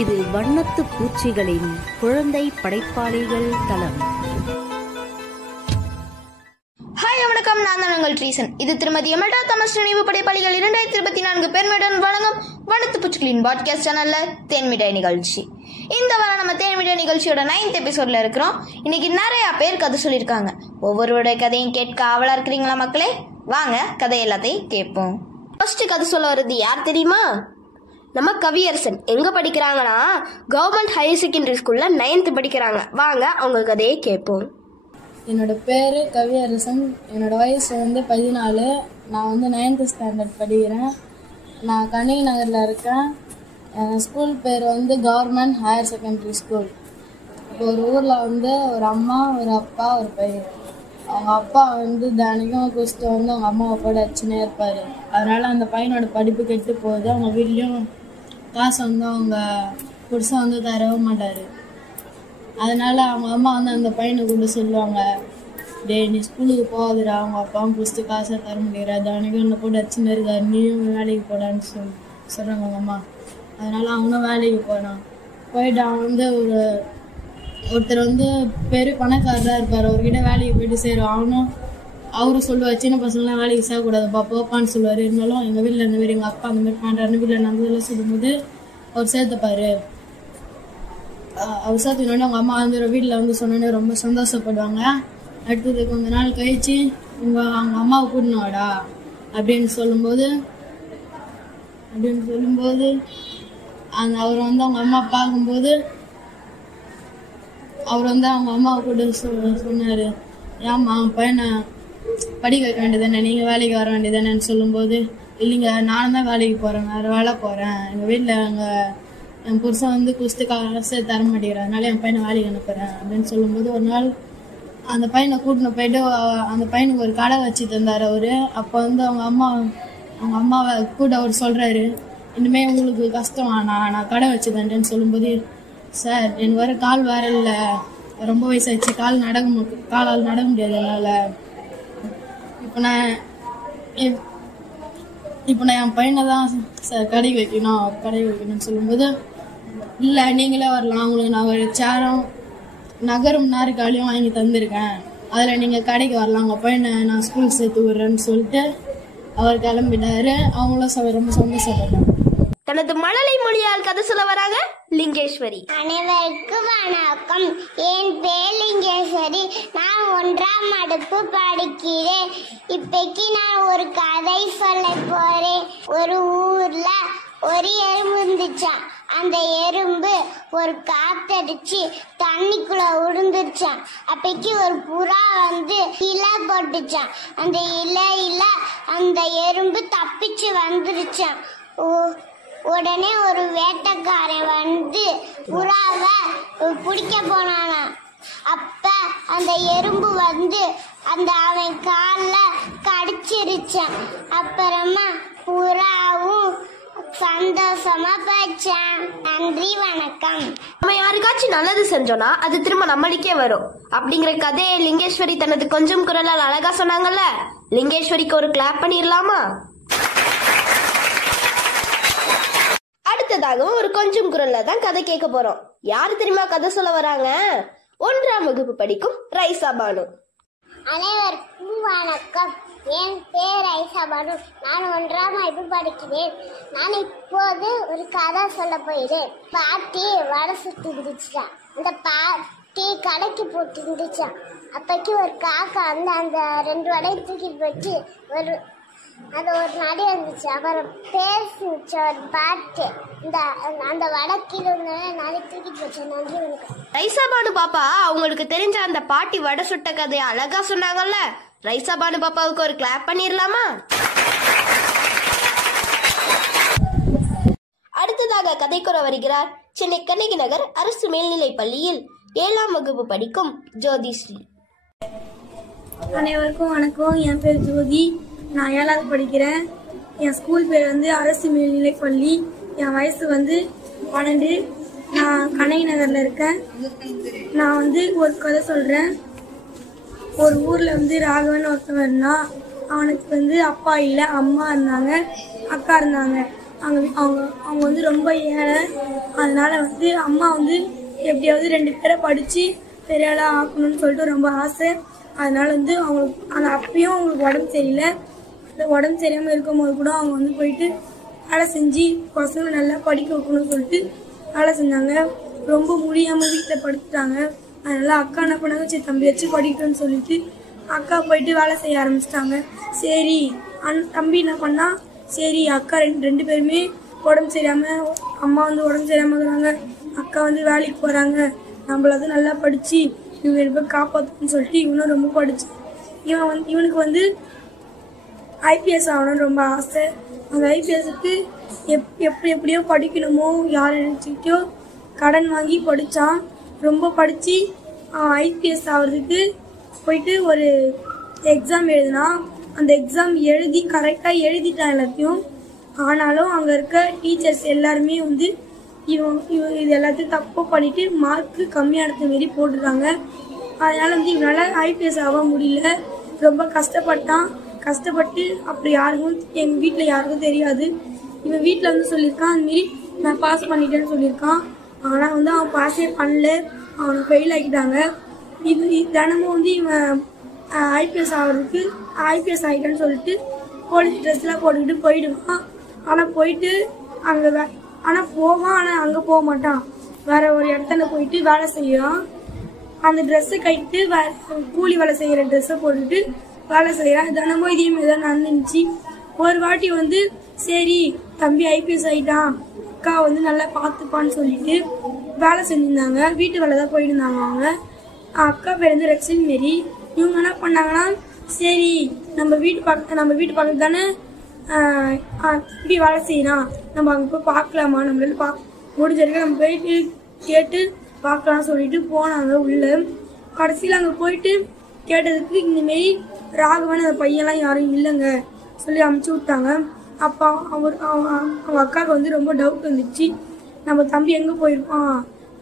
இது வண்ணத்து பூச்சிகளின் குழந்தை படைப்பாளிகள் தளம். ஹாய் வணக்கம், நான் தான் உங்கள் ட்ரீசன். இது திருமதி எமல்டா தாமஸ் நினைவு படைப்பாளிகள் 2024 பெருமையுடன் வழங்கும் வண்ணத்து பூச்சிகளின் பாட்காஸ்ட் சேனல்ல தேன்மிட்டாய் நிகழ்ச்சி. இந்த வாரம் நம்ம தேன்மிட்டாய் நிகழ்ச்சியோட 9th எபிசோட்ல இருக்கிறோம். இன்னைக்கு நிறைய பேர் கதை சொல்லியிருக்காங்க. ஒவ்வொருவருடைய கதையும் கேட்க ஆவலா இருக்கிறீங்களா மக்களே? வாங்க கதை எல்லாத்தையும் கேட்போம். ஃபர்ஸ்ட் கதை சொல்ல வர்றது யார் தெரியுமா? நம்ம கவியரசன். எங்க படிக்கிறாங்கன்னா கவர்மெண்ட் ஹையர் செகண்டரி ஸ்கூல்ல 9th படிக்கிறாங்க. வாங்க அவங்க கதையை கேட்போம். என்னோட பேர் கவியரசன். என்னோட வயசு 14. நான் 9th ஸ்டாண்டர்ட் படிக்கிறேன். நான் கண்ணகி நகரில் இருக்கேன். என் ஸ்கூல் பேர் கவர்மெண்ட் ஹையர் செகண்டரி ஸ்கூல். இப்போ ஒரு ஊரில் ஒரு அம்மா, ஒரு அப்பா, ஒரு பையன். அவங்க அப்பா தினைக்கும் குஸ்து அவங்க அம்மாவை கூட அச்சுனே இருப்பார். அதனால் அந்த பையனோட படிப்பு கெட்டு போகுது. அவங்க வீட்லேயும் காசு அவங்க புதுசாக தரவே மாட்டார். அதனால் அவங்க அம்மா அந்த பையனை கூட சொல்லுவாங்க, டேய் நீ ஸ்கூலுக்கு போகாதுடா, அவங்க அப்பாவும் புதுசு காசை தர முடியாது, தினைக்கும் என்னை போட்டு அச்சுன்னு இருக்காரு, நீயும் வேலைக்கு போடான்னு சொல்கிறாங்க அவங்க அம்மா. அதனால் அவனும் வேலைக்கு போனான். போயிட்டு அவன் ஒருத்தர் பெரிய பணக்காரராக இருப்பார். அவர்கிட்ட வேலைக்கு போயிட்டு சேருவான். அவரும் சொல்லுவார், சின்ன பசங்களாம் வேலைக்கு சேரக்கூடாதுப்பா, போப்பான்னு சொல்லுவார். இருந்தாலும் எங்கள் வீட்டில் இந்த மாதிரி எங்கள் அப்பா அந்த மாதிரி பண்ணுறாருன்னு வீட்டில் நடந்ததெல்லாம் சொல்லும்போது அவர் சேர்த்துப்பார். அவர் சேர்த்துக்கணுன்னு அவங்க அம்மா வீட்டில் சொன்னோன்னே ரொம்ப சந்தோஷப்படுவாங்க. அடுத்தது கொஞ்ச நாள் கழிச்சு அவங்க அம்மாவை கூட்டினாடா அப்படின்னு சொல்லும்போது அவர் அவங்க அம்மா பார்க்கும்போது அவர் அவங்க அம்மாவை கூட சொன்னார், ஏம்மா பையனை படிக்க வைக்க வேண்டியதானே, நீங்கள் வேலைக்கு வர வேண்டியதானேன்னு சொல்லும்போது, இல்லைங்க நானும் தான் வேலைக்கு போகிறேன், வேறு வேலை போகிறேன், எங்கள் வீட்டில் என் புருஷன் குஸ்து காசு தர மாட்டேங்கிறார், அதனால என் பையனை வேலைக்கு அனுப்புகிறேன் அப்படின்னு சொல்லும்போது, ஒரு நாள் அந்த பையனை கூட்டின்னு போயிட்டு அந்த பையனுக்கு ஒரு கடை வச்சு தந்தார் அவர். அப்போ அவங்க அம்மாவை கூட அவர் சொல்கிறாரு, இனிமேல் உங்களுக்கு கஷ்டம் நான் கடை வச்சு தண்டேன்னு சொல்லும்போது, சார் எனக்கு வேறு கால் வேற இல்லை, ரொம்ப வயசாகிடுச்சு, காலால் நடக்க முடியாது என்னால், இப்போ நான் என் பையனை தான் சார் கடைக்கு வைக்கணும்னு சொல்லும்போது, இல்லை நீங்களே வரலாம், உங்களுக்கு நான் ஒரு சேரும் நகரும் நாற்காலியும் வாங்கி தந்திருக்கேன், அதில் நீங்கள் கடைக்கு வரலாம், உங்கள் பையனை நான் ஸ்கூல் சேர்த்து விட்றேன்னு சொல்லிட்டு அவர் கிளம்பிட்டாரு. அவங்களும் ரொம்ப சந்தோஷப்பட்டாங்க. தனது மழலை மொழியால் கதை சொல்ல வராங்க லிங்கேஸ்வரி. அனைவருக்கும் வணக்கம். என் பேர் லிங்கேஸ்வரி. நான் 1ஆம் வகுப்பு படிக்கிறேன். இப்பைக்கு நான் ஒரு கதை சொல்ல போறேன். ஒரு ஊர்ல ஒரு எறும்பு இருந்துச்சான். அந்த எறும்பு ஒரு காத்தடிச்சு தண்ணிக்குள்ள விழுந்துருச்சான். அப்பைக்கு ஒரு புறா இலை போட்டுச்சான். அந்த இலையில அந்த எறும்பு தப்பிச்சு வந்துருச்சான். உடனே ஒரு வேட்டைக்காரன் புறாவை பிடிக்க போனானா. அப்ப அந்த எறும்பு அவன் காலில் கடிச்சிருச்சான். அப்புறமா புறாவும் சந்தோஷமா போச்சான். நன்றி, வணக்கம். நம்ம யாருக்காச்சும் நல்லது செஞ்சோம்னா அது திரும்ப நம்மளுக்கே வரும் அப்படிங்கிற கதையை லிங்கேஸ்வரி தனது கொஞ்சம் குரலால் அழகா சொன்னாங்கல்ல. லிங்கேஸ்வரிக்கு ஒரு கிளாப் பண்ணிடலாமா? அடுத்ததாக ஒரு கொஞ்சம் குரல்ல தான் கதை கேட்க போறோம். யாரு தெரியுமா கதை சொல்ல வராங்க? 1ஆம் வகுப்பு படிக்கும் ரைசா பானு. அனைவருக்கும் வணக்கம். என் பேர் ரைசா பானு. நான் 1ஆம் வகுப்பு படிக்கிறேன். நான் இப்போது ஒரு கதை சொல்ல போயிடுறேன். பாட்டி வடை சுட்டு இருந்துச்சான். அந்த பாட்டி கடைக்கு போட்டு இருந்துச்சான். அப்பைக்கு ஒரு காக்கா அந்த 2 வடையை தூக்கிட்டு போச்சு. அது ஒரு நடி இருந்துச்சு. அப்புறம் பேசுச்சு ஒரு பாட்டு. அந்த வடக்கில் நடி தூக்கிட்டு போச்சு. நன்றி, வணக்கம். ரைசா பானு பாப்பா அவங்களுக்கு தெரிஞ்ச அந்த பாட்டி வடை சுட்ட கதையை அழகா சொன்னாங்கல்ல. ரைசா பானு பாப்பாவுக்கு ஒரு கிளாப் பண்ணிடலாமா? அடுத்ததாக கதைக்குற வருகிறார் சென்னை கண்ணகி நகர் அரசு மேல்நிலைப் பள்ளியில் 7ஆம் வகுப்பு படிக்கும் ஜோதிஸ்ரீ. அனைவருக்கும் வணக்கம். என் பேர் ஜோதி. நான் 7வது படிக்கிறேன். என் ஸ்கூல் பேர் அரசு மேல்நிலைப் பள்ளி. என் வயசு 12. நான் கண்ணகி நகரில் இருக்கேன். நான் ஒரு கதை சொல்கிறேன். ஒரு ஊரில் ராகவன் ஒருத்தவன் இருந்தான். அவனுக்கு அப்பா இல்லை, அம்மா இருந்தாங்க, அக்கா இருந்தாங்க. அவங்க வந்து ரொம்ப ஏழை. அதனால வந்து அம்மா வந்து எப்படியாவது 2 பேரை படித்து பெரிய ஆளாக ஆக்கணும்னு சொல்லிட்டு ரொம்ப ஆசை. அதனால வந்து அவங்களுக்கு அந்த அப்பயும் அவங்களுக்கு உடம்பு சரியில்லை. அந்த உடம்பு சரியாமல் இருக்கும்போது கூட அவங்க வந்து போயிட்டு வேலை செஞ்சு பசங்களை நல்லா படிக்க வைக்கணும்னு சொல்லிட்டு வேலை செஞ்சாங்க. ரொம்ப முடியாமல் வீட்டில் படுத்துட்டாங்க. அதனால அக்கா என்ன பண்ணாங்க, சரி தம்பி வச்சு படிக்கணும்னு சொல்லிட்டு அக்கா போயிட்டு வேலை செய்ய ஆரம்பிச்சிட்டாங்க. சரி தம்பி என்ன பண்ணா, சரி அக்கா ரெண்டு பேருமே உடம்பு சரியாமல், அம்மா வந்து உடம்பு சரியாமல் இருக்கிறாங்க, அக்கா வந்து வேலைக்கு போகிறாங்க, நம்மளாவது நல்லா படித்து இவங்க 2 பேரும் காப்பாற்றணும்னு சொல்லிட்டு இவனும் ரொம்ப படிச்சு இவனுக்கு வந்து ஐபிஎஸ் ஆகணும்னு ரொம்ப ஆசை. அந்த ஐபிஎஸ்க்கு எப்படியோ படிக்கணுமோ யார் நினச்சிக்கிட்டோ கடன் வாங்கி படித்தான். ரொம்ப படித்து ஐபிஎஸ் ஆகிறதுக்கு போயிட்டு ஒரு எக்ஸாம் எழுதினான். அந்த எக்ஸாம் எழுதி கரெக்டாக எழுதிட்டான் எல்லாத்தையும். ஆனாலும் அங்கே இருக்க டீச்சர்ஸ் எல்லாருமே வந்து இவன் இது எல்லாத்தையும் தப்பு பண்ணிவிட்டு மார்க்கு கம்மியாக எடுத்த மாரி போட்டுருக்காங்க. அதனால் வந்து இவனால் ஐபிஎஸ் ஆக முடியல. ரொம்ப கஷ்டப்பட்டு அப்படி யாருக்கும் எங்கள் வீட்டில் யாருக்கும் தெரியாது. இவன் வீட்டில் வந்து சொல்லியிருக்கான், அதுமாரி நான் பாஸ் பண்ணிட்டேன்னு சொல்லியிருக்கான். ஆனால் வந்து அவன் பாஸே பண்ணல, அவனுக்கு ஃபெயில் ஆகிட்டாங்க. தினமும் வந்து இவன் ஐபிஎஸ் ஆகிட்டான்னு சொல்லிட்டு போலீஸ் ட்ரெஸ்லாம் போட்டுக்கிட்டு போயிடுவான். ஆனால் போயிட்டு போவான், ஆனால் அங்கே போக மாட்டான். வேற ஒரு இடத்துல போயிட்டு வேலை செய்யறான். அந்த ட்ரெஸ்ஸை கட்டிட்டு கூலி வேலை செய்கிற ட்ரெஸ்ஸை போட்டுட்டு வேலை செய்கிறான். தினமும் இதே மாதிரி தான் நடந்துச்சு. ஒரு வாட்டி வந்து சரி தம்பி ஐபிஎஸ் ஆகிட்டான், அக்கா வந்து நல்லா பார்த்துப்பான்னு சொல்லிட்டு வேலை செஞ்சுருந்தாங்க. வீட்டு வேலை தான் போயிட்டு இருந்தாங்க அவங்க. அக்கா பேர் வந்து ரெக்ஸின் மேரி. இவங்க என்ன பண்ணாங்கன்னா, சரி நம்ம வீட்டு பக்கத்து தானே தம்பி வேலை செய்யறான், நம்ம அங்கே போய் பார்க்கலாமா, நம்மளால முடிஞ்சிருக்கு, நம்ம போயிட்டு கேட்டு பார்க்கலாம் சொல்லிட்டு போனாங்க உள்ள. கடைசியில் அங்கே போயிட்டு கேட்டதுக்கு இந்தமாரி ராகவன் அந்த பையன்லாம் யாரும் இல்லைங்க சொல்லி அமுச்சு விட்டாங்க. அப்போ அவங்க அக்காவுக்கு வந்து ரொம்ப டவுட் வந்துச்சு, நம்ம தம்பி எங்கே போயிருப்பான்,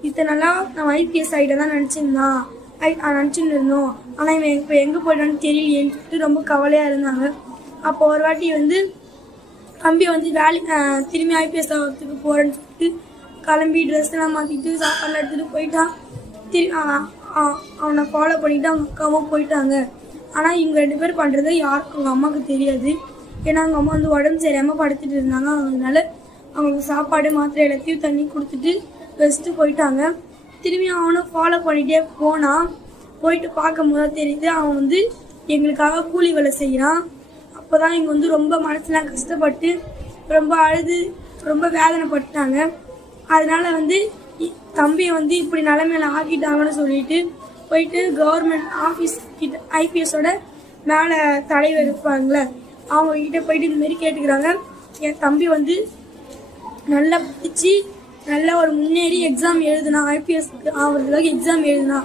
இத்தனை நாளாக நம்ம ஐபிஎஸ் ஆகிட்ட தான் நினச்சின்னு இருந்தோம், ஆனால் இவன் இப்போ எங்கே போயிட்டான்னு தெரியலையேன்னு சொல்லிட்டு ரொம்ப கவலையாக இருந்தாங்க. அப்போ ஒரு வாட்டி வந்து தம்பி வந்து திரும்பி ஐபிஎஸ் ஆகிறதுக்கு போகிறேன்னு சொல்லிட்டு கிளம்பி ட்ரெஸ்லாம் மாற்றிட்டு சாப்பாடுலாம் எடுத்துகிட்டு போயிட்டான். அவனை ஃபாலோ பண்ணிவிட்டு அவங்க அக்காவும் போயிட்டாங்க. ஆனால் இவங்க 2 பேர் பண்ணுறது யாருக்கும் அவங்க அம்மாவுக்கு தெரியாது. ஏன்னா அவங்க அம்மா வந்து உடம்பு சரியாமல் படுத்துட்டு இருந்தாங்க. அதனால அவங்களுக்கு சாப்பாடு மாத்திரை எல்லாத்தையும் தண்ணி கொடுத்துட்டு வச்சுட்டு போயிட்டாங்க. திரும்பி அவனும் ஃபாலோ பண்ணிகிட்டே போனான். போயிட்டு பார்க்கும் போது தெரியுது அவன் வந்து எங்களுக்காக கூலி வேலை செய்கிறான். அப்போ தான் இங்கே வந்து ரொம்ப மனசுலாம் கஷ்டப்பட்டு ரொம்ப அழுது ரொம்ப வேதனைப்பட்டாங்க. அதனால வந்து தம்பியை வந்து இப்படி நிலைமையில ஆக்கிட்டாங்கன்னு சொல்லிட்டு போயிட்டு கவர்மெண்ட் ஆஃபீஸ் கிட்ட ஐபிஎஸோட மேலே தலைவர் இருப்பாங்களே அவங்க கிட்ட போயிட்டு இந்த மாதிரி கேட்டுக்கிறாங்க, என் தம்பி வந்து நல்லா படிச்சு நல்லா ஒரு முன்னேறி எக்ஸாம் எழுதுனா, ஐபிஎஸ்க்கு ஆகிறதுக்காக எக்ஸாம் எழுதுனா,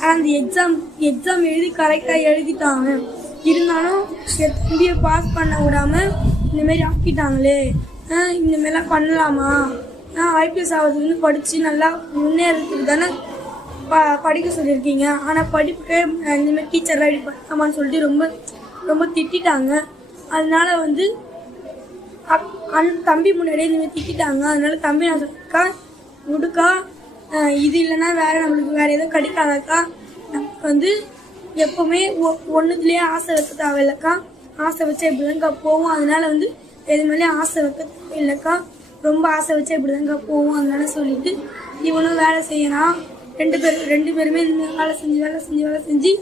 ஆனால் அந்த எக்ஸாம் எழுதி கரெக்டாக எழுதிட்டாங்க. இருந்தாலும் என் தம்பியை பாஸ் பண்ண விடாமல் இந்தமாரி ஆக்கிட்டாங்களே, இந்தமாரிலாம் பண்ணலாமா, ஐபிஎஸ் ஆகிறதுக்கு படித்து நல்லா முன்னேறதுக்கு தானே படிக்க சொல்லியிருக்கீங்க, ஆனால் படிப்புக்கு இந்தமாரி டீச்சர்லாம் இப்படி பண்ணலாமான்னு சொல்லிட்டு ரொம்ப ரொம்ப திட்டாங்க. அதனால வந்து தம்பி முன்னாடியே இந்தமாரி திட்டாங்க. அதனால தம்பி நான் சொல்லியிருக்கா, விடுக்கா இது இல்லைன்னா வேற நம்மளுக்கு வேற எதுவும் கிடைக்காதாக்கா, நமக்கு வந்து எப்பவுமே ஒன்றுத்துலேயே ஆசை வைக்க தேவையில்லக்கா, ஆசை வச்சா இப்படிதான்க்கா போவோம், அதனால வந்து எது மேலே ஆசை வைக்க தேவையில்லைக்கா, ரொம்ப ஆசை வச்சா இப்படிதான்க்கா போவோம். அதனால சொல்லிட்டு இவனும் வேலை செய்யறான். ரெண்டு பேருமே வேலை செஞ்சு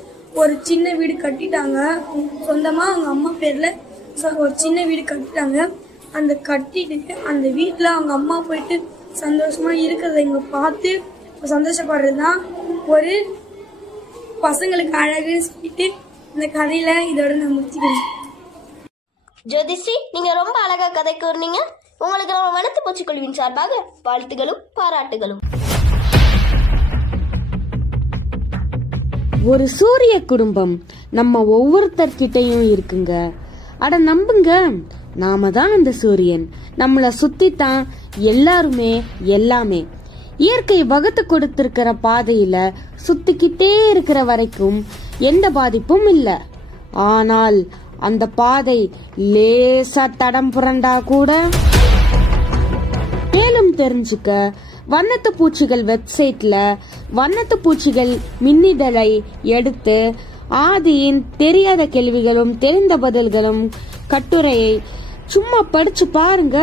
ஒரு சின்ன வீடு கட்டிட்டாங்க. சொந்தமாக அவங்க அம்மா பேரில் ஒரு சின்ன வீடு கட்டிட்டாங்க. அந்த கட்டிட்டு அந்த வீட்டில் அவங்க அம்மா போயிட்டு சந்தோஷமா இருக்கிறத இவங்க பார்த்து சந்தோஷப்படுறது தான் ஒரு பசங்களுக்கு அழகுன்னு சொல்லிட்டு இந்த கதையில இதோட நான் முடிச்சுக்கிறேன். ஜோதிஸ்ரீ, நீங்க ரொம்ப அழகா கதை கூறினீங்க. உங்களுக்கு நம்ம வனத்து பூச்சிக்குழுவின் சார்பாக வாழ்த்துகளும் பாராட்டுகளும். ஒரு சூரிய குடும்பம் நம்ம ஒவ்வொருத்தர்கிட்டையும் இருக்குங்க. அட நம்புங்க, நாம தான் அந்த சூரியன். நம்மளை சுத்தித்தான் எல்லாருமே எல்லாமே. இயற்கை வகுத்து கொடுத்திருக்கிற பாதையில சுத்திக்கிட்டே இருக்கிற வரைக்கும் எந்த பாதிப்பும் இல்லை. ஆனால் அந்த பாதை லேசா தடம் புரண்டா கூட தெரிஞ்சுக்க வண்ணத்து பூச்சிகள் வெப்சைட்ல வண்ணத்து பூச்சிகள் மின்னிதழை எடுத்து ஆதியின் தெரியாத கேள்விகளும் தெரிந்த பதில்களும் கட்டுரையை சும்மா படிச்சு பாருங்க.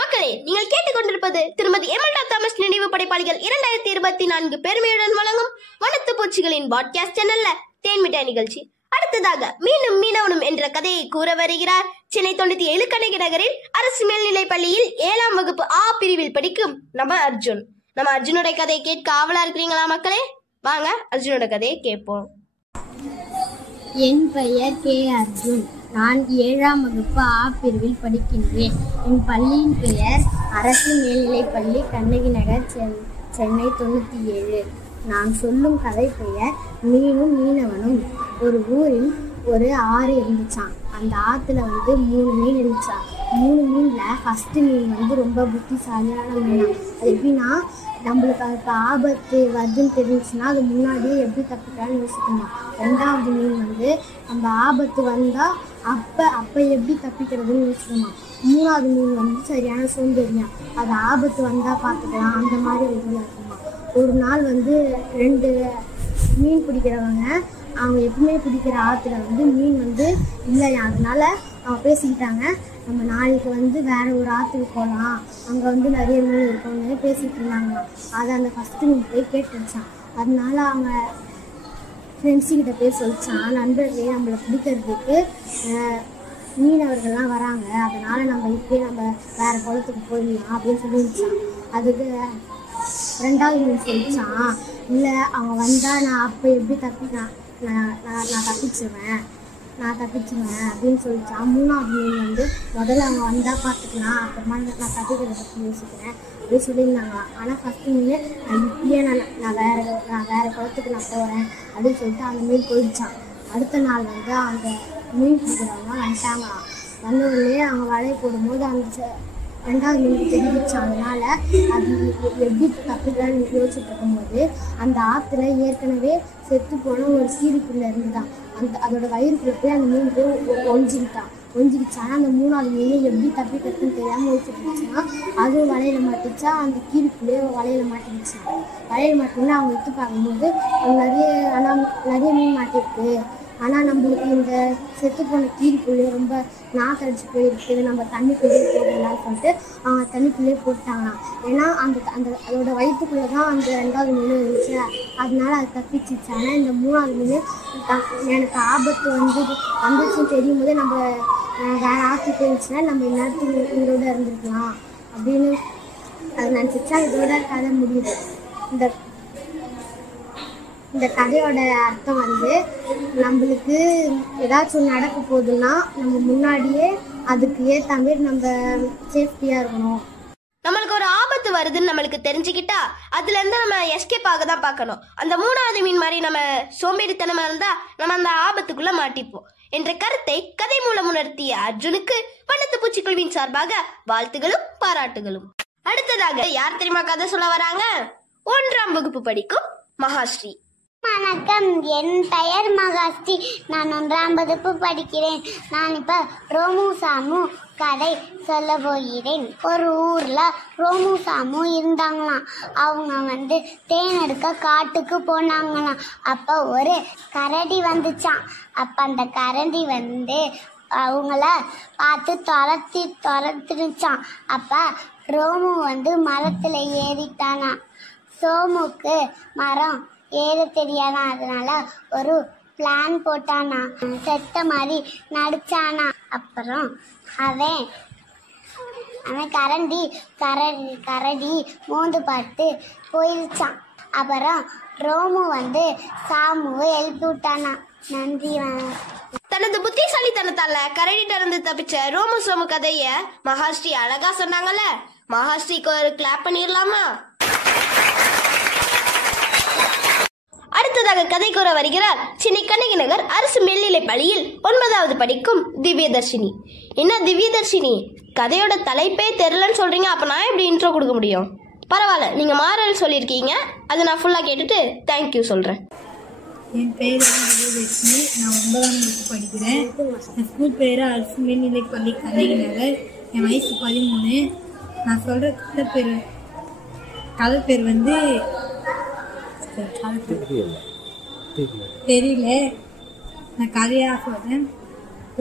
மக்களே, நீங்கள் கேட்டுக்கொண்டிருப்பது திருமதி எமல்டா தாமஸ் நினைவு படைப்பாளிகள் 2024 பெருமையுடன் வழங்கும் வனத்து பூச்சிகளின் பாட்காஸ்ட் சேனல்ல தேன்மிட்டாய் நிகழ்ச்சி. அடுத்ததாக மீனும் மீனவனும் என்ற கதையை கூற வருகிறார் சென்னை 97 கண்ணகி நகரில் அரசு மேல்நிலைப் பள்ளியில் 7ஆம் வகுப்பு ஆ பிரிவில் படிக்கும் நம்ம அர்ஜுன். நம்ம அர்ஜுனோட கதையை கேட்க ஆவலா இருக்கிறீங்களா மக்களே? வாங்க அர்ஜுனோட கதையை கேட்போம். என் பெயர் கே. அர்ஜுன். நான் 7ஆம் வகுப்பு ஆ பிரிவில் படிக்கின்றேன். என் பள்ளியின் பெயர் அரசு மேல்நிலைப் பள்ளி கண்ணகி நகர் சென்னை 97. நான் சொல்லும் கதை பெயர் மீனும் மீனவனும். ஒரு ஊரில் ஒரு ஆறு இருந்துச்சான். அந்த ஆற்றுல 3 மீன் இருந்துச்சான். 3 மீனில் ஃபஸ்ட்டு மீன் ரொம்ப புத்திசாலியான மீன். அது எப்படின்னா, நம்மளுக்கு அதுக்கு ஆபத்து வருதுன்னு தெரிஞ்சுன்னா அது முன்னாடியே எப்படி தப்பிக்கலான்னு யோசிக்கணுமா. 2வது மீன் அந்த ஆபத்து வந்தால் அப்போ எப்படி தப்பிக்கிறதுன்னு யோசிக்கணுமா. 3வது மீன் சரியான சோம்பேறியா, அது ஆபத்து வந்தால் பார்த்துக்கலாம் அந்த மாதிரி ஒரு இதில் இருக்குமா. ஒரு நாள் 2 மீன் பிடிக்கிறவங்க அவங்க எப்பவுமே பிடிக்கிற ஆற்றுல மீன் இல்லையா. அதனால அவங்க பேசிக்கிட்டாங்க, நம்ம நாளைக்கு வேற ஒரு ஆற்றுக்கு போகலாம், அங்கே நிறைய மீன் இருக்கவங்க பேசிகிட்டு இருந்தாங்க. அதை அந்த ஃபஸ்ட்டு மீன் போய் கேட்டுருச்சான். அதனால அவங்க ஃப்ரெண்ட்ஸுக்கிட்ட போய் சொல்லிச்சான், நண்பர்களே நம்மளை பிடிக்கிறதுக்கு மீனவர்கள்லாம் வராங்க, அதனால் நம்ம இப்போயே நம்ம வேறு குளத்துக்கு போயிடலாம் அப்படின்னு சொல்லிடுச்சான். அதுக்கு 2வது மீன் சொல்லிச்சான், இல்லை அவங்க வந்தால் நான் அப்போ எப்படி தப்பிக்கலாம், நான் தப்பிச்சுவேன் அப்படின்னு சொல்லிச்சான். 3வது மீன் முதல்ல அவங்க வந்தால் பார்த்துக்கலாம், அப்புறமா நான் தப்பிக்கிறத பற்றி யோசிக்கிறேன் அப்படின்னு சொல்லியிருந்தாங்க. ஆனால் ஃபஸ்ட்டு மீன் இப்பயே நான் வேறு குளத்துக்கு நான் போகிறேன் அப்படின்னு சொல்லிட்டு அந்த மீன் போயிடுச்சான். அடுத்த நாள் அந்த மீன் பிடிக்கிறவங்க வந்துட்டாங்களாம். வந்தவங்களே அவங்க வலையை போடும்போது அந்த 2வது மீனுக்கு தெரிஞ்சிச்சான். அதனால் அது எப்படி தப்பிக்கலான்னு யோசிச்சுட்டு இருக்கும்போது அந்த ஆற்றுல ஏற்கனவே செத்து போன ஒரு கீரிக்குள்ளே இருந்துதான். அதோட வயிறுக்குள்ளே போய் அந்த மீன் போய் ஒழிஞ்சிக்கிச்சானா அந்த 3வது மீன் எப்படி தப்பிக்கிறதுன்னு தெரியாமல் ஒழிச்சுட்டுச்சுன்னா அதுவும் வலையில் மாட்டிச்சா. அந்த கீரிக்குள்ளேயே வலையில் மாட்டிக்கிச்சான். வலையில் மாட்டிங்கன்னா அவங்க எடுத்து பார்க்கும்போது நிறைய மீன் மாட்டிருக்கு. ஆனால் நம்மளுக்கு இந்த செத்து போன கீரிக்குள்ளேயே ரொம்ப நாக்கடிச்சு போயிருக்கு, நம்ம தண்ணிக்குள்ளேயே போடலாம்னு சொல்லிட்டு அவங்க தண்ணிக்குள்ளேயே போட்டாங்களாம். ஏன்னா அதோட வயிற்றுக்குள்ளே தான் அந்த 2வது மீன் இருந்துச்சு, அதனால அது தப்பிச்சிச்சு. ஆனால் இந்த 3வது மீன் எனக்கு ஆபத்து வந்துச்சுன்னு தெரியும் போதே நம்ம வேறு ஆற்றுக்கு போயிடுச்சுன்னா நம்ம இந்நேரத்துக்கு இதோட இருந்திருக்கலாம் அப்படின்னு அது நினச்சிச்சா. இதோட கதை முடியுது. இந்த கதையோட அர்த்தம் நம்மளுக்கு ஏதாச்சும் நடக்க போகுதுன்னா நம்ம முன்னாடியே அதுக்கு ஏற்ற மாதிரி நம்ம சேஃப்டியாக இருக்கணும். நம்மளுக்கு ஒரு ஆபத்து வருதுன்னு நம்மளுக்கு தெரிஞ்சுக்கிட்டா அதுல இருந்து நம்ம எஸ்கேப் ஆக தான் பார்க்கணும். அந்த 3வது மீன் மாதிரி நம்ம சோம்பேறித்தனமா இருந்தா நம்ம அந்த ஆபத்துக்குள்ள மாட்டிப்போம் என்ற கருத்தை கதை மூலம் உணர்த்திய அர்ஜுனுக்கு வண்ணத்து பூச்சிக்குழுவின் சார்பாக வாழ்த்துகளும் பாராட்டுகளும். அடுத்ததாக யார் தெரியுமா கதை சொல்ல வராங்க? 1ஆம் வகுப்பு படிக்கும் மகாஸ்ரீ. வணக்கம், என் பெயர் மகாஸ்ரீ. நான் 1ஆம் வகுப்பு படிக்கிறேன். நான் இப்போ ரோமு சாமு கதை சொல்ல போகிறேன். ஒரு ஊரில் ரோமு சாமு இருந்தாங்களாம். அவங்க தேன் எடுக்க காட்டுக்கு போனாங்களாம். அப்போ ஒரு கரடி வந்துச்சான். அப்போ அந்த கரடி அவங்கள பார்த்து துரத்திருச்சான். அப்போ ரோமு மரத்தில் ஏறிட்டானா. சோமுக்கு மரம் ஏற தெரியாதா, அதனால ஒரு பிளான் போட்டானா. செத்த மாதிரி நடிச்சானா. அப்புறம் அவன் கரடி மோந்து பார்த்து போயிருச்சான். அப்புறம் ரோமு சாமுவை எழுப்பி விட்டானா. நன்றி. தனது புத்திசாலித்தனத்தால கரடிட்ட இருந்து தப்பிச்ச ரோமு சோமு கதைய மகாஸ்ரீ அழகா சொன்னாங்கல்ல. மகாஸ்ரீக்கு ஒரு கிளாப் பண்ணிடலாமா? அடுத்ததாக கதை கூற வருகிறார் சென்னை கண்ணகி நகர் அரசு மேல்நிலைப் பள்ளியில் 9வது படிக்கும் திவ்யதர்ஷினி. என்ன திவ்யதர்ஷினி, கதையோட தலைப்பே தெரியலன்னு சொல்றீங்க, அப்ப நான் எப்படி இன்ட்ரோ கொடுக்க முடியும்? பரவாயில்ல, நீங்க மாறல் சொல்லியிருக்கீங்க, அதை நான் ஃபுல்லா கேட்டுட்டு தேங்க்யூ சொல்றேன். என் பெயர் விஜயலட்சுமி. நான் 9ஆம் வகுப்பு படிக்கிறேன். என் ஸ்கூல் பேர் அரசு மேல்நிலைப்பள்ளி கண்ணகி நகர். என் வயசு 13. நான் சொல்கிற கதை பேர் வந்து தெரியல. நான் கதையாக சொல்கிறேன்.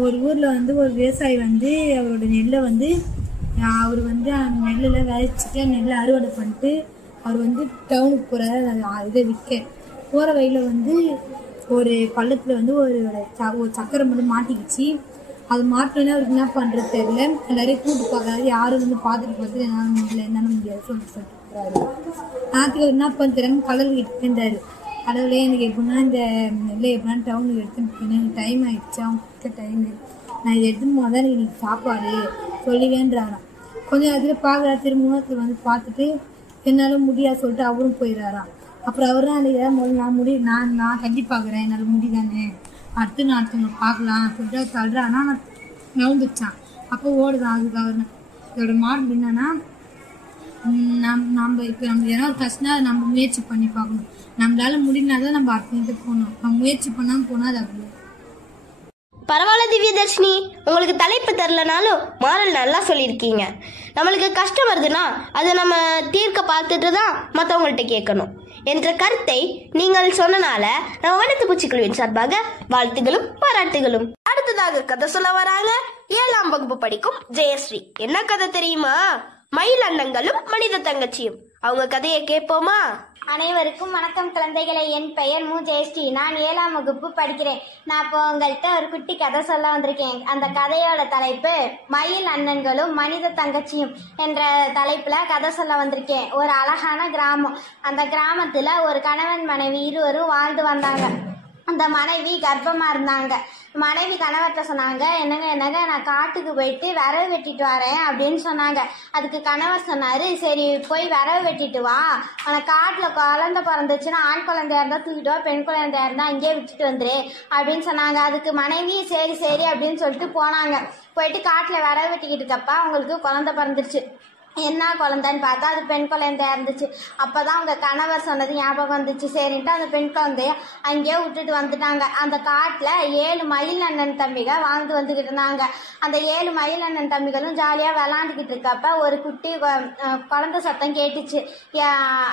ஒரு ஊரில் வந்து ஒரு விவசாயி வந்து அவரோட நெல்லை வந்து அவர் வந்து அந்த நெல்லில் விதைச்சிட்டு நெல்லை அறுவடை பண்ணிட்டு அவர் வந்து டவுனுக்கு போகிறார் இதை விற்க. போகிற வழியில் வந்து ஒரு பள்ளத்தில் வந்து ஒரு சக்கரை மட்டும் மாட்டிக்கிச்சு. அது மாட்டோன்னே அவருக்கு என்ன பண்ணுறது தெரியல. எல்லாரையும் கூப்பிட்டு பார்க்காது. யாரும் வந்து பார்த்துட்டு என்னால் முடியாது சொல்லிட்டு போகிறாரு. நாட்டுக்கு என்ன பண்ண தெரியாமல் கடலுக்கு இருந்தார். கடவுளே எனக்கு எப்படின்னா இந்த நெல்லை எப்படின்னா டவுனுக்கு எடுத்துன்னு போயினேன். எனக்கு டைம் ஆகிடுச்சு. அவங்க டைமு நான் இதை எடுத்துன்னு போனால் தான் எனக்கு சாப்பாடு சொல்லிவேன்றாராம். கொஞ்சம் அதில் பார்க்குறா. திரும்ப வந்து பார்த்துட்டு என்னால் முடியாது சொல்லிட்டு அவரும் போயிடுறாராம். அப்புறம் அவரும் அன்றைக்கி நான் கட்டி பார்க்குறேன், என்னால் முடிதானே, அடுத்து நான் அடுத்தவங்க பார்க்கலாம் சொல்லிட்டு அவர் தள்ளுறான்னா நான் நவுந்துச்சான். அப்போ ஓடுதான். அதுக்கு அவர் இதோட மாடல் என்னன்னா நம்ம இப்போ நம்ம ஏதாவது கஷ்டம் அதை நம்ம முயற்சி பண்ணி பார்க்கணும். நம்மளால முடினாதான் நம்ம அடுத்த போகணும். நம்ம முயற்சி பண்ணாமல் போனால் அது அப்படி. பரவாயில்ல திவ்யதர்ஷினி, உங்களுக்கு தலைப்பு தரலனாலும் மாறல் நல்லா சொல்லியிருக்கீங்க. நம்மளுக்கு கஷ்டம் வருதுன்னா அதை நம்ம தீர்க்க பார்த்துட்டு தான் மற்றவங்கள்ட்ட கேட்கணும் என்ற கருத்தை நீங்கள் சொன்னனால நம்ம வனத்து பூச்சிக்குழுவின் சார்பாக வாழ்த்துகளும் பாராட்டுகளும். அடுத்ததாக கதை சொல்ல வராங்க 7ஆம் வகுப்பு படிக்கும் ஜெயஸ்ரீ. என்ன கதை தெரியுமா? மயில் அண்ணங்களும் மனித தங்கச்சியும். அவங்க கதையை கேட்போமா? அனைவருக்கும் வணக்கம் குழந்தைகளை. என் பெயர் மு ஜெயஸ்ரீ. நான் 7ஆம் வகுப்பு படிக்கிறேன். நான் இப்போ உங்கள்கிட்ட ஒரு குட்டி கதை சொல்ல வந்திருக்கேன். அந்த கதையோட தலைப்பு மயில் அண்ணன்களும் மனித தங்கச்சியும் என்ற தலைப்புல கதை சொல்ல வந்திருக்கேன். ஒரு அழகான கிராமம். அந்த கிராமத்துல ஒரு கணவன் மனைவி இருவரும் வாழ்ந்து வந்தாங்க. அந்த மனைவி கர்ப்பமா இருந்தாங்க. மனைவி கணவர்கிட்ட சொன்னாங்க, என்னங்க நான் காட்டுக்கு போயிட்டு விறகு வெட்டிட்டு வரேன் அப்படின்னு சொன்னாங்க. அதுக்கு கணவர் சொன்னாரு, சரி போய் விறகு வெட்டிட்டு வா, உனக்கு காட்டுல குழந்தை பிறந்துச்சுன்னா ஆண் குழந்தையா இருந்தா தூக்கிட்டு வா, பெண் குழந்தையா இருந்தா இங்கேயே விட்டுட்டு வந்துரு அப்படின்னு சொன்னாங்க. அதுக்கு மனைவி சரி அப்படின்னு சொல்லிட்டு போனாங்க. போயிட்டு காட்டுல விறகு வெட்டிக்கிட்டு இருக்கப்ப அவங்களுக்கு குழந்தை பிறந்துருச்சு. என்ன குழந்தைன்னு பார்த்தா அது பெண் குழந்தையா இருந்துச்சு. அப்பதான் அவங்க கணவர் சொன்னது ஞாபகம் வந்துச்சு. சரின்ட்டு அந்த பெண் குழந்தைய அங்கேயே விட்டுட்டு வந்துட்டாங்க. அந்த காட்டுல 7 மயில் அண்ணன் தம்பிக வாழ்ந்து வந்துகிட்டு இருந்தாங்க. அந்த 7 மயில் அண்ணன் தம்பிகளும் ஜாலியா விளாண்டுக்கிட்டு இருக்கப்ப ஒரு குட்டி குழந்தை சத்தம் கேட்டுச்சு.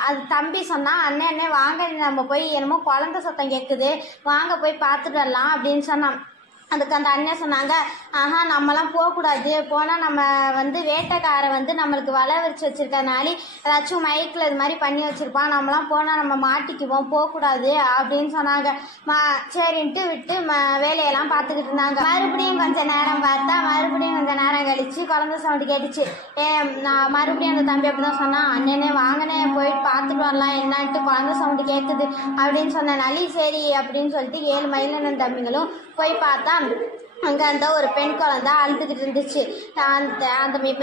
அது தம்பி சொன்னா, அண்ணே வாங்க, நம்ம போய் என்னமோ குழந்தை சத்தம் கேட்குது, வாங்க போய் பார்த்துட்டு வரலாம் அப்படின்னு சொன்னான். அதுக்கு அந்த அண்ணன் சொன்னாங்க, நம்மலாம் போகக்கூடாது, போனால் நம்ம வந்து வேட்டைக்காரை வந்து நம்மளுக்கு வலை விரிச்சு வச்சிருக்கனால ஏதாச்சும் மைக்கில் இது மாதிரி பண்ணி வச்சிருப்பான், நம்மலாம் போனால் நம்ம மாட்டிக்குவோம், போகக்கூடாது அப்படின்னு சொன்னாங்க. சரின்ட்டு விட்டு வேலையெல்லாம் பார்த்துக்கிட்டு இருந்தாங்க. மறுபடியும் கொஞ்சம் நேரம் பார்த்தா மறுபடியும் கொஞ்சம் நேரம் கழிச்சு குழந்தை சவுண்டு கேட்டுச்சு. நான் மறுபடியும் அந்த தம்பி அப்படி தான் சொன்னான், அண்ணனே வாங்கினே போயிட்டு பார்த்துட்டு வரலாம் என்னன்ட்டு குழந்தை சவுண்டு கேட்குது அப்படின்னு சொன்னனால சரி அப்படின்னு சொல்லிட்டு 7 மயிலண்ணன் தம்பிகளும் போய் பார்த்தா அங்கே அந்த ஒரு பெண் குழந்தை அழுதுகிட்டு இருந்துச்சு. அந்த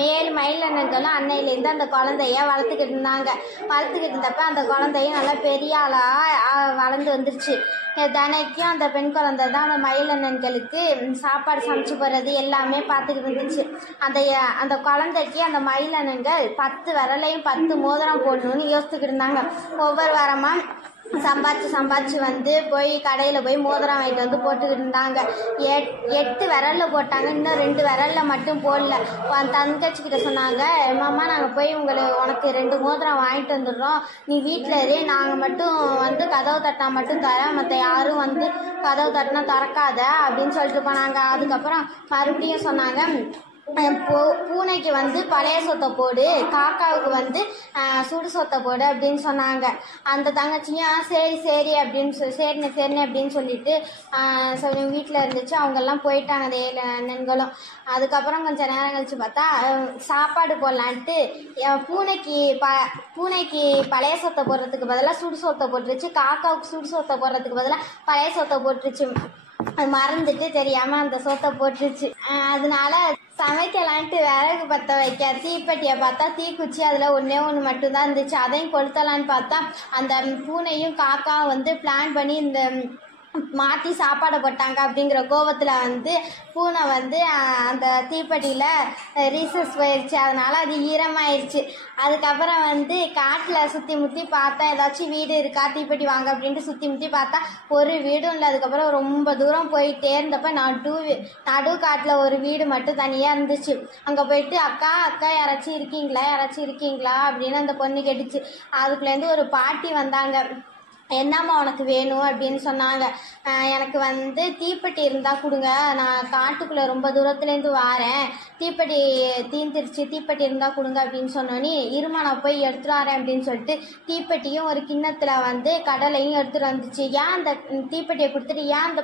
7 மயிலண்ணன்களும் அன்னையிலேருந்து அந்த குழந்தைய வளர்த்துக்கிட்டு இருந்தாங்க. வளர்த்துக்கிட்டு இருந்தப்ப அந்த குழந்தையும் நல்லா பெரிய ஆளாக வளர்ந்து வந்துருச்சு. தினைக்கும் அந்த பெண் குழந்தை தான் அந்த மயிலண்ணன்களுக்கு சாப்பாடு சமைச்சு போடுறது எல்லாமே பார்த்துக்கிட்டு இருந்துச்சு. அந்த குழந்தைக்கு அந்த மயிலண்ணன்கள் 10 விரலையும் 10 மோதிரம் போடணும்னு யோசிச்சுக்கிட்டு இருந்தாங்க. ஒவ்வொரு வாரமாக சம்பாதிச்சு வந்து போய் கடையில் போய் மோதிரம் வாங்கிட்டு வந்து போட்டுக்கிட்டு இருந்தாங்க. 8 விரலில் போட்டாங்க, இன்னும் 2 விரலில் மட்டும் போடல. தங்கச்சிக்கிட்ட சொன்னாங்க, மாமா நாங்கள் போய் உனக்கு 2 மோதிரம் வாங்கிட்டு வந்துடுறோம், நீ வீட்டில் இரு, நாங்கள் மட்டும் வந்து கதவு தட்டினா மட்டும் தரேன், மற்ற யாரும் வந்து கதவு தட்டினா திறக்காத அப்படின்னு சொல்லிட்டு போனாங்க. அதுக்கப்புறம் மறுபடியும் சொன்னாங்க, பூனைக்கு வந்து பழைய சொத்தை போடு, காக்காவுக்கு வந்து சுடு சொத்தை போடு அப்படின்னு சொன்னாங்க. அந்த தங்கச்சியும் சரி அப்படின்னு சரிண்ணே அப்படின்னு சொல்லிட்டு வீட்டில் இருந்துச்சு. அவங்கெல்லாம் போயிட்டாங்க அந்த 7 அண்ணன்களும். அதுக்கப்புறம் கொஞ்சம் நேரம் கழிச்சு பார்த்தா சாப்பாடு போடலான்ட்டு பூனைக்கு பழைய சொத்தை போடுறதுக்கு பதிலாக சுடு சொத்தை போட்டுருச்சு, காக்காவுக்கு சுடு சொத்தை போடுறதுக்கு பதிலாக பழைய சொத்தை போட்டுருச்சு. மறந்துட்டு தெரியாம அந்த சொத்தை போட்டுருச்சு. அதனால சமைக்கலான்ட்டு விறகு பற்ற வைக்க தீப்பெட்டியை பார்த்தா தீக்குச்சி அதில் ஒன்று மட்டும்தான் இருந்துச்சு. அதையும் கொளுத்தலான்னு பார்த்தா அந்த பூனையும் காக்காவும் வந்து பிளான் பண்ணி இந்த மாற்றி சாப்பாடு போட்டாங்க அப்படிங்கிற கோவத்தில் வந்து பூனை வந்து அந்த தீப்பெட்டியில் ரீசஸ் போயிடுச்சு. அதனால அது ஈரமாயிடுச்சு. அதுக்கப்புறம் வந்து காட்டில் சுற்றி முற்றி பார்த்தா ஏதாச்சும் வீடு இருக்கா தீப்பெட்டி வாங்க அப்படின்ட்டு சுற்றி முற்றி பார்த்தா ஒரு வீடும் இல்லை. அதுக்கப்புறம் ரொம்ப தூரம் போயிட்டே இருந்தப்ப நடு காட்டில் ஒரு வீடு மட்டும் தனியாக இருந்துச்சு. அங்கே போயிட்டு அக்கா யாராச்சும் இருக்கீங்களா அப்படின்னு அந்த பொண்ணு கேட்டுச்சு. அதுக்குள்ளேருந்து ஒரு பாட்டி வந்தாங்க. என்னம்மா உனக்கு வேணும் அப்படின்னு சொன்னாங்க. எனக்கு வந்து தீப்பெட்டி இருந்தால் கொடுங்க, நான் காட்டுக்குள்ளே ரொம்ப தூரத்துலேருந்து வாரேன், தீப்பெட்டி தீந்துருச்சு, தீப்பெட்டி இருந்தால் கொடுங்க அப்படின்னு சொன்னோன்னே இருமா நான் போய் எடுத்துகிட்டு வரேன் அப்படின்னு சொல்லிட்டு தீப்பெட்டியும் ஒரு கிண்ணத்தில் வந்து கடலையும் எடுத்துகிட்டு வந்துச்சு. ஏன் அந்த தீப்பெட்டியை கொடுத்துட்டு ஏங்க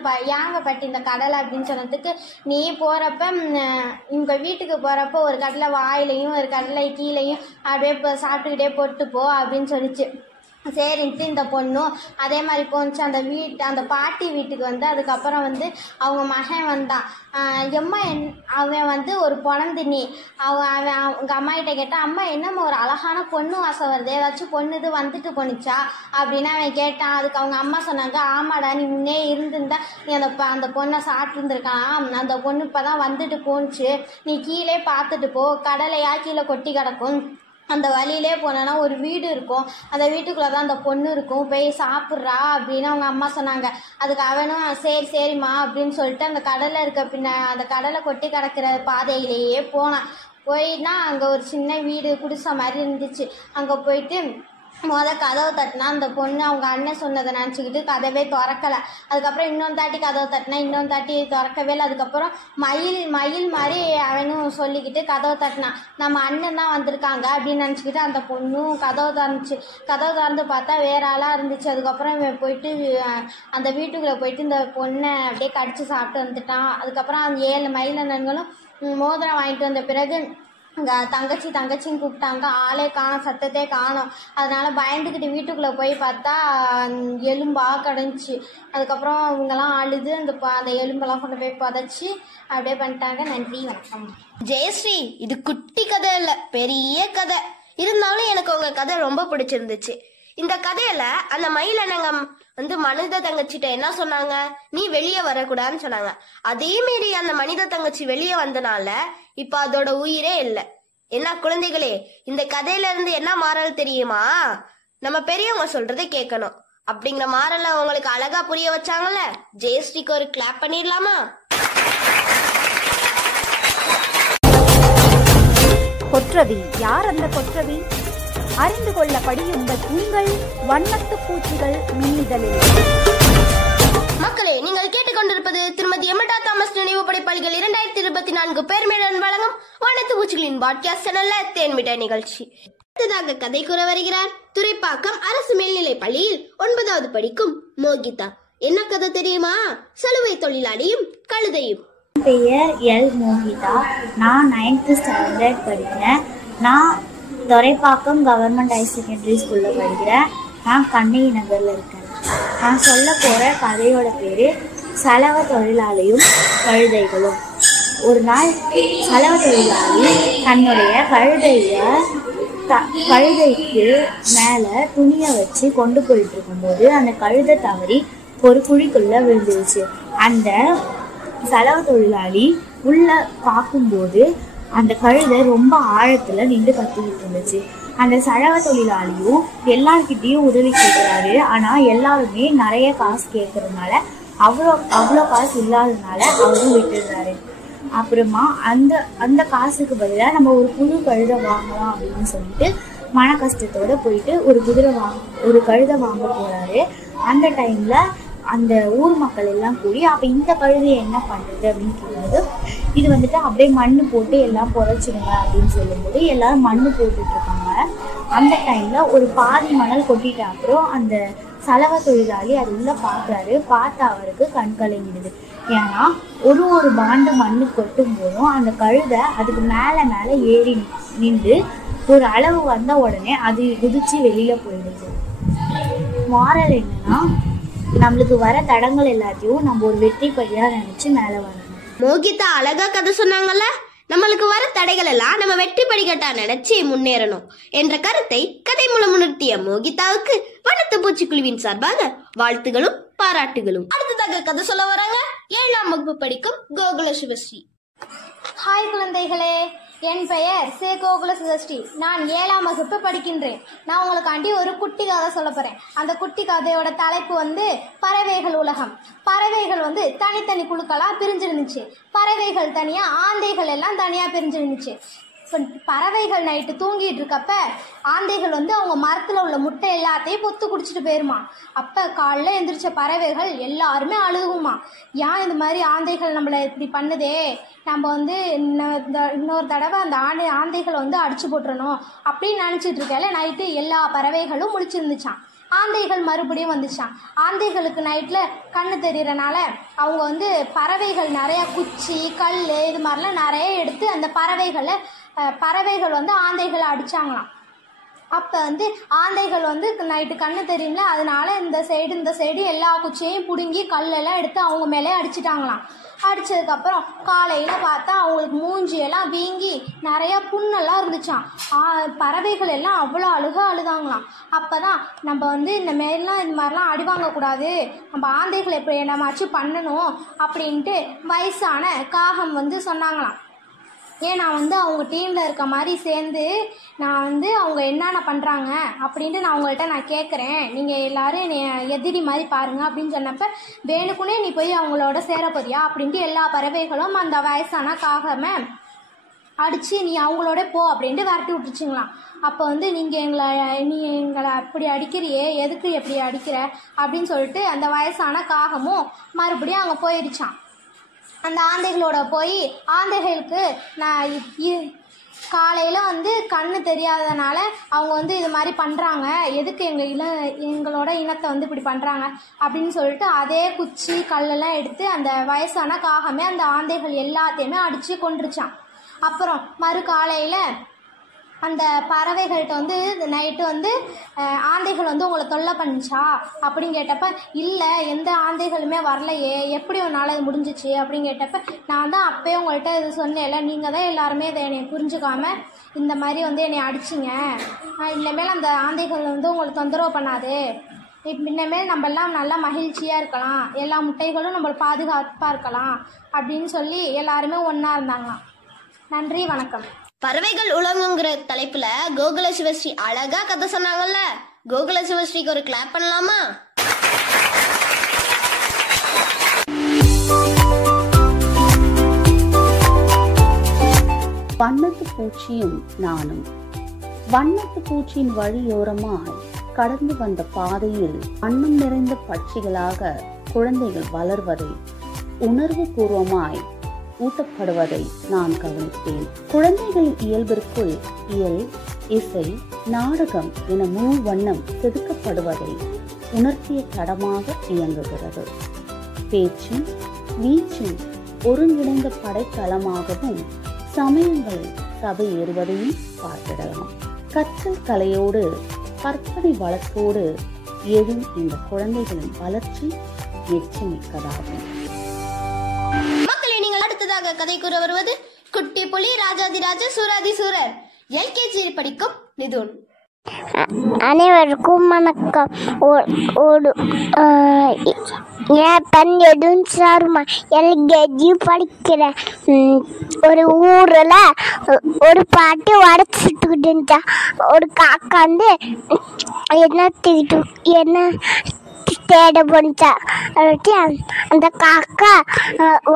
பாட்டி இந்த கடலை அப்படின்னு சொன்னதுக்கு, நீ போகிறப்ப உங்கள் வீட்டுக்கு போகிறப்ப ஒரு கடலை வாயிலையும் ஒரு கடலை கீழையும் அப்படியே சாப்பிட்டுக்கிட்டே போட்டு போ அப்படின்னு சொல்லிச்சு. சரின்ட்டு இந்த பொண்ணும் அதே மாதிரி போணுச்சு. அந்த பாட்டி வீட்டுக்கு வந்து அதுக்கப்புறம் வந்து அவங்க மகன் வந்தான். எம்மா அவன் வந்து ஒரு பொணந்தினி. அவங்க அம்மா கிட்ட கேட்டான், அம்மா என்னம்மா ஒரு அழகான பொண்ணு வாசம் வருது, ஏதாச்சும் பொண்ணு இது வந்துட்டு போணுச்சா அப்படின்னு அவன் கேட்டான். அதுக்கு அவங்க அம்மா சொன்னாங்க, ஆமாடா நீ முன்னே இருந்திருந்தா நீ அந்த பொண்ணை சாப்பிட்டு இருந்திருக்கலாம், அந்த பொண்ணு இப்போதான் வந்துட்டு போணுச்சு, நீ கீழே பார்த்துட்டு போ, கடலையா கீழே கொட்டி கிடக்கும், அந்த வழியிலே போனோன்னா ஒரு வீடு இருக்கும், அந்த வீட்டுக்குள்ளே தான் அந்த பொண்ணு இருக்கும், போய் சாப்பிட்றா அப்படின்னு அவங்க அம்மா சொன்னாங்க. அதுக்கு அவனும் சரிம்மா அப்படின்னு சொல்லிட்டு அந்த கடலை அந்த கடலை கொட்டி கிடக்கிற பாதையிலேயே போனான். போயின்னா அங்கே ஒரு சின்ன வீடு குடிசை மாதிரி இருந்துச்சு. அங்கே போயிட்டு கதவை தட்டினா அந்த பொண்ணு அவங்க அண்ணன் சொன்னதை நினச்சிக்கிட்டு கதவே திறக்கலை. அதுக்கப்புறம் இன்னொன்று தாட்டி கதவை தட்டினா இன்னொன்று தாட்டி திறக்கவே இல்லை. அதுக்கப்புறம் மயில் மாதிரி அவனும் சொல்லிக்கிட்டு கதவை தட்டினான். நம்ம அண்ணன் தான் வந்திருக்காங்க அப்படின்னு நினச்சிக்கிட்டு அந்த பொண்ணும் கதவை திறந்து பார்த்தா வேற ஆளாக இருந்துச்சு. அதுக்கப்புறம் போயிட்டு அந்த வீட்டுக்குள்ளே போயிட்டு இந்த பொண்ணை அப்படியே கடிச்சு சாப்பிட்டு வந்துட்டான். அதுக்கப்புறம் அந்த 7 மயிலண்ணன்களும் மோதிரம் வாங்கிட்டு வந்த பிறகு தங்கச்சின்னு கூப்பிட்டாங்க. ஆளே காணோம், சத்தத்தே காணோம். அதனால பயந்துக்கிட்டு வீட்டுக்குள்ளே போய் பார்த்தா எலும்பா கிடந்துச்சு. அதுக்கப்புறம் இவங்கெல்லாம் அழுது அந்த எலும்பெல்லாம் கொண்டு போய் புதைச்சி அப்படியே பண்ணிட்டாங்க. நன்றி, வணக்கம். ஜெயஸ்ரீ, இது குட்டி கதை இல்லை, பெரிய கதை. இருந்தாலும் எனக்கு உங்க கதை ரொம்ப பிடிச்சிருந்துச்சு. இந்த கதையில அந்த மயிலனங்க வந்து மனித தங்கச்சிட்ட என்ன சொன்னாங்க, நீ வெளியே வரக்கூடாதுன்னு சொன்னாங்க. அதே மாரி அந்த மனித தங்கச்சி வெளியே வந்தனால இப்ப அதோட உயிரே இல்லை. என்ன குழந்தைகளே, இந்த கதையில இருந்து என்ன மாறல் தெரியுமா? நம்ம பெரியவங்க சொல்றதை கேட்கணும் அப்படிங்கிற மாறல உங்களுக்கு அழகா புரிய வச்சாங்கல்ல. ஜெயஸ்ரீக்கு ஒரு கிளாப் பண்ணிடலாமா? கொற்றவி யார்? அந்த கொற்றவி அறிந்து கொள்ள படியுங்கள் உங்கள் வண்ணத்து பூச்சிகள் மின்னிதழில். மக்களே, நீங்கள் கேட்டுக்கொண்டிருப்பது திருமதி எமட்டா தாமஸ் நினைவு படைப்பாளிகள் 2024 பெருமையுடன் வழங்கும் வண்ணத்து பூச்சிகளின் பாட்காஸ்ட் சேனல்ல தேன்மிட்டாய் நிகழ்ச்சி. அடுத்ததாக கதை கூற வருகிறார் துரைப்பாக்கம் அரசு மேல்நிலைப் பள்ளியில் 9வது படிக்கும் மோகிதா. என்ன கதை தெரியுமா? சலுவை தொழிலாளியும் கழுதையும். பெயர் எல் மோகிதா. நான் 9th ஸ்டாண்டர்ட் படிக்கிறேன். நான் துரைப்பாக்கம் கவர்மெண்ட் ஹையர் செகண்டரி ஸ்கூலில் படிக்கிறேன். நான் கண்ணகி நகரில் இருக்கேன். நான் சொல்ல போகிற கதையோட பேர் சலவ தொழிலாளியும் கழுதைகளும். ஒரு நாள் சலவ தொழிலாளி தன்னுடைய கழுதைக்கு மேலே துணியை வச்சு கொண்டு போயிட்டு இருக்கும்போது அந்த கழுதை தவறி ஒரு குழிக்குள்ளே விழுந்துருச்சு. அந்த சலவ தொழிலாளி உள்ள பார்க்கும்போது அந்த கழுதை ரொம்ப ஆழத்தில் நின்று கத்திக்கிட்டு இருந்துச்சு. அந்த சலவ தொழிலாளியும் எல்லார்கிட்டையும் உதவி கேட்குறாரு. ஆனால் எல்லாருமே நிறைய காசு கேட்கறதுனால அவ்வளோ காசு இல்லாததுனால அவரும் விட்டுடுறாரு. அப்புறமா அந்த காசுக்கு பதிலாக நம்ம ஒரு புது கழுதை வாங்கலாம் அப்படின்னு சொல்லிட்டு மன கஷ்டத்தோடு போயிட்டு ஒரு கழுதை வாங்க போகிறாரு. அந்த டைமில் அந்த ஊர் மக்கள் எல்லாம் கூடி அப்போ இந்த கழுதையை என்ன பண்ணுறது அப்படின்னு கேட்கும்போது, இது வந்துட்டு அப்படியே மண் போட்டு எல்லாம் புதைச்சிடுங்க அப்படின்னு சொல்லும்போது எல்லாரும் மண் போட்டுட்ருக்காங்க. அந்த டைமில் ஒரு பாதி மணல் கொட்டிட்ட அப்புறம் அந்த சலவ தொழிலாளி அது உள்ளே பார்க்குறாரு. பார்த்தா அவருக்கு கண் கலங்கிடுது. ஏன்னா ஒரு பாண்டு மண்ணு கொட்டும் போதும் அந்த கழுதை அதுக்கு மேலே ஏறி நின்று ஒரு அளவு வந்த உடனே அது குதிச்சு வெளியில் போயிடுது. மாரல் என்னன்னா, நம்மளுக்கு வர தடங்கள் எல்லாத்தையும் நம்ம ஒரு வெற்றி படியாக நினைச்சு மேலே வரணும். மோகிதா அழகா கதை சொன்னாங்கல்ல. நம்மளுக்கு வர தடைகள் எல்லாம் நம்ம வெற்றி படிக்கட்டா நினைச்சு முன்னேறணும் என்ற கருத்தை கதை மூலம் உணர்த்திய மோகிதாவுக்கு வண்ணத்து பூச்சி குழுவின் சார்பாக வாழ்த்துகளும் பாராட்டுகளும். அடுத்ததாக கதை சொல்ல வராங்க 7ஆம் வகுப்பு படிக்கும் கோகுல சிவஸ்ரீ. ஹாய் குழந்தைகளே, என் பெயர் சே கோகுல சிவஸ்ரீ. நான் 7ஆம் வகுப்பு படிக்கின்றேன். நான் உங்களுக்காண்டி ஒரு குட்டி கதை சொல்ல போறேன். அந்த குட்டி கதையோட தலைப்பு வந்து பறவைகள் உலகம். பறவைகள் வந்து தனித்தனி குழுக்களா பிரிஞ்சிருந்துச்சு. பறவைகள் தனியா, ஆந்தைகள் எல்லாம் தனியா பிரிஞ்சிருந்துச்சு. இப்போ பறவைகள் நைட்டு தூங்கிட்டு இருக்கப்ப ஆந்தைகள் வந்து அவங்க மரத்தில் உள்ள முட்டை எல்லாத்தையும் பொத்து குடிச்சிட்டு போயிருமா. அப்போ காலைல எந்திரிச்ச பறவைகள் எல்லாருமே அழுகுமா. ஏன் இந்த மாதிரி ஆந்தைகள் நம்மளை இப்படி பண்ணுதே, நம்ம வந்து இன்னொரு தடவை அந்த ஆந்தைகளை வந்து அடிச்சு போட்டுறணும் அப்படின்னு நினச்சிட்டு இருக்கால நைட்டு எல்லா பறவைகளும் முழிச்சிருந்துச்சான். ஆந்தைகள் மறுபடியும் வந்துச்சான். ஆந்தைகளுக்கு நைட்டில் கண்ணு தெரியறனால அவங்க வந்து பறவைகள் நிறையா குச்சி கல் இது மாதிரிலாம் நிறைய எடுத்து அந்த பறவைகள் வந்து ஆந்தைகளை அடித்தாங்களாம். அப்போ வந்து ஆந்தைகள் வந்து நைட்டு கண்ணு தெரியும்ல, அதனால இந்த சைடு எல்லா குச்சியையும் பிடுங்கி கல்லெல்லாம் எடுத்து அவங்க மேலே அடிச்சிட்டாங்களாம். அடித்ததுக்கப்புறம் காலையில் பார்த்தா அவங்களுக்கு மூஞ்சியெல்லாம் வீங்கி நிறையா புண்ணெல்லாம் இருந்துச்சான். பறவைகள் எல்லாம் அவ்வளோ அழுதாங்களாம். அப்போ தான் நம்ம வந்து இந்த மாதிரிலாம் அடி வாங்கக்கூடாது, நம்ம ஆந்தைகளை எப்படி என்னமாச்சும் பண்ணணும் அப்படின்ட்டு வயசான காகம் வந்து சொன்னாங்களாம். ஏன் நான் வந்து அவங்க டீமில் இருக்க மாதிரி சேர்ந்து நான் வந்து அவங்க என்னென்ன பண்ணுறாங்க அப்படின்ட்டு நான் அவங்கள்ட்ட கேட்குறேன், நீங்கள் எல்லோரும் என்னை எதிரி மாதிரி பாருங்கள் அப்படின்னு சொன்னப்போ வேணுக்குனே நீ போய் அவங்களோட சேரப்போறியா அப்படின்ட்டு எல்லா பறவைகளும் அந்த வயசான காகமே அடித்து நீ அவங்களோட போ அப்படின்ட்டு விரட்டி விட்டுச்சுங்களாம். அப்போ வந்து நீ எங்களை அப்படி அடிக்கிறியே, எதுக்கு எப்படி அடிக்கிற அப்படின்னு சொல்லிட்டு அந்த வயசான காகமும் மறுபடியும் அங்கே போயிடுச்சான். அந்த ஆந்தைகளோட போய் ஆந்தைகளுக்கு நான் காலையில் வந்து கண்ணு தெரியாததுனால அவங்க வந்து இது மாதிரி பண்ணுறாங்க, எதுக்கு எங்களோட இனத்தை வந்து இப்படி பண்ணுறாங்க அப்படின்னு சொல்லிட்டு அதே குச்சி கல்லெல்லாம் எடுத்து அந்த வயசான காகமே அந்த ஆந்தைகள் எல்லாத்தையுமே அடித்து கொண்டுருச்சான். அப்புறம் மறு காலையில் அந்த பறவைகள்கிட்ட வந்து நைட்டு வந்து ஆந்தைகள் வந்து உங்களை தொல்லை பண்ணிச்சா அப்படின்னு கேட்டப்ப இல்லை, எந்த ஆந்தைகளுமே வரலையே, எப்படி ஒரு நாள் அது முடிஞ்சிச்சு அப்படின்னு கேட்டப்ப நான் தான் அப்போயே உங்கள்கிட்ட இது சொன்னேன்ல, நீங்கள் தான் எல்லாருமே இதை என்னை புரிஞ்சுக்காம இந்த மாதிரி வந்து என்னை அடிச்சிங்க, இனிமேல் அந்த ஆந்தைகள் வந்து உங்களுக்கு தொந்தரவு பண்ணாது, இனிமேல் நம்மெல்லாம் நல்லா மகிழ்ச்சியாக இருக்கலாம், எல்லா முட்டைகளும் நம்மளை பாதுகாப்பாக இருக்கலாம் அப்படின்னு சொல்லி எல்லாருமே ஒன்றா இருந்தாங்களாம். நன்றி, வணக்கம். பறவைகள் உலகங்கிற தலைப்புல கோகுல சிவஸ்ரீ அழகா கதை சொன்னாங்கல்ல. கோகுல சிவஸ்ரீக்கு ஒரு கிளாப் பண்ணலாமா? வண்ணத்து பூச்சியும் நானும். வண்ணத்து பூச்சியின் வழியோரமாய் கடந்து வந்த பாதையில் வண்ணம் நிறைந்த பட்சிகளாக குழந்தைகள் வளர்வதை, உணர்வு பூர்வமாய் ஊட்டப்படுவதை நான் கவனித்தேன். குழந்தைகளின் இயல்பிற்குள் இயல், இசை, நாடகம் என முழு வண்ணம் செதுக்கப்படுவதை உணர்த்திய தடமாக இயங்குகிறது. பேச்சும் வீச்சும் ஒருங்கிணைந்த படைத்தளமாகவும் சமயங்களில் சபை ஏறுவதையும் பார்த்திடலாம். கற்றல் கலையோடு கற்பனை வளத்தோடு எழும் இந்த குழந்தைகளின் வளர்ச்சி நிச்சயமிக்கதாகும். அடுத்ததாக கதை கூற வருவது குட்டி புலி ராஜாதிராஜ சூராதி சூரர். எல்கேஜி படிக்கும் நிதுன். அனைவருக்கும் வணக்கம். என் பெண் எதுவும் சாருமா எல்கேஜி படிக்கிறேன். ஒரு ஊரில் ஒரு பாட்டி உடச்சிட்டுக்கிட்டு இருந்துச்சா. ஒரு காக்கா வந்து என்ன தேட போனுச்சா. அந்த காக்கா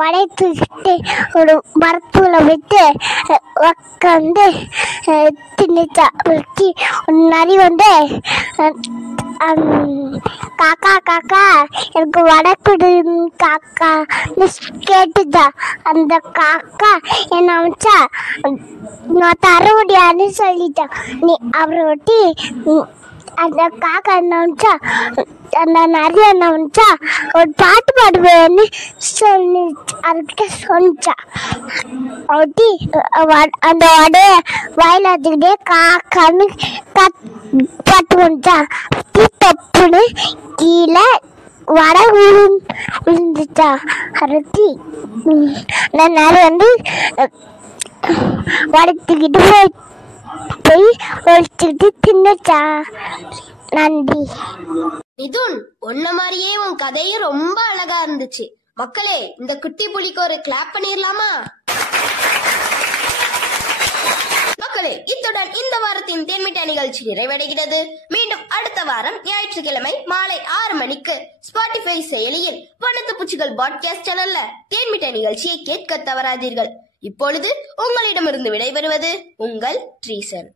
வளைத்துக்கிட்டு ஒரு மரத்துல விட்டு உட்காந்து தின்னுச்சா. நரி வந்து காக்கா காக்கா எனக்கு வடை கொடு காக்கா கேட்டுச்சா. அந்த காக்கா என்ன அமைச்சா நான் தர முடியாதுன்னு சொல்லிட்டான். நீ அவரை ஒட்டி அந்த காக்கா என்ன நினச்சா, அந்த நிறைய என்ன நினச்சா ஒரு பாட்டு பாடுவேன்னு சொல்லி அதுக்கிட்ட சொன்னிச்சா. ஒட்டி அந்த வடையை வாயில் வச்சுக்கிட்டே காக்கான்னு பாட்டு வந்துச்சா. தப்புன்னு கீழே வடை விழுந்துச்சா. அறுத்தி நிறைய வந்து வடைத்துக்கிட்டு போய் ஒழிச்சுக்கிட்டு தின்னுச்சா. நன்றி. மிதுன், உன்ன மாதிரியே உன் கதையும் ரொம்ப அழகா இருந்துச்சு. மக்களே, இந்த குட்டி புலிக்கு ஒரு கிளாப் பண்ணிடலாமா? மக்களே, இத்துடன் இந்த வாரத்தின் தேன்மிட்டாய் நிகழ்ச்சி நிறைவடைகிறது. மீண்டும் அடுத்த வாரம் ஞாயிற்றுக்கிழமை மாலை 6 மணிக்கு ஸ்பாட்டிஃபை செயலியில் வண்ணத்து பூச்சிகள் பாட்காஸ்ட் சேனல்ல தேன்மிட்டாய் நிகழ்ச்சியை கேட்க தவறாதீர்கள். இப்பொழுது உங்களிடமிருந்து விடைபெறுவது உங்கள் ட்ரீசன்.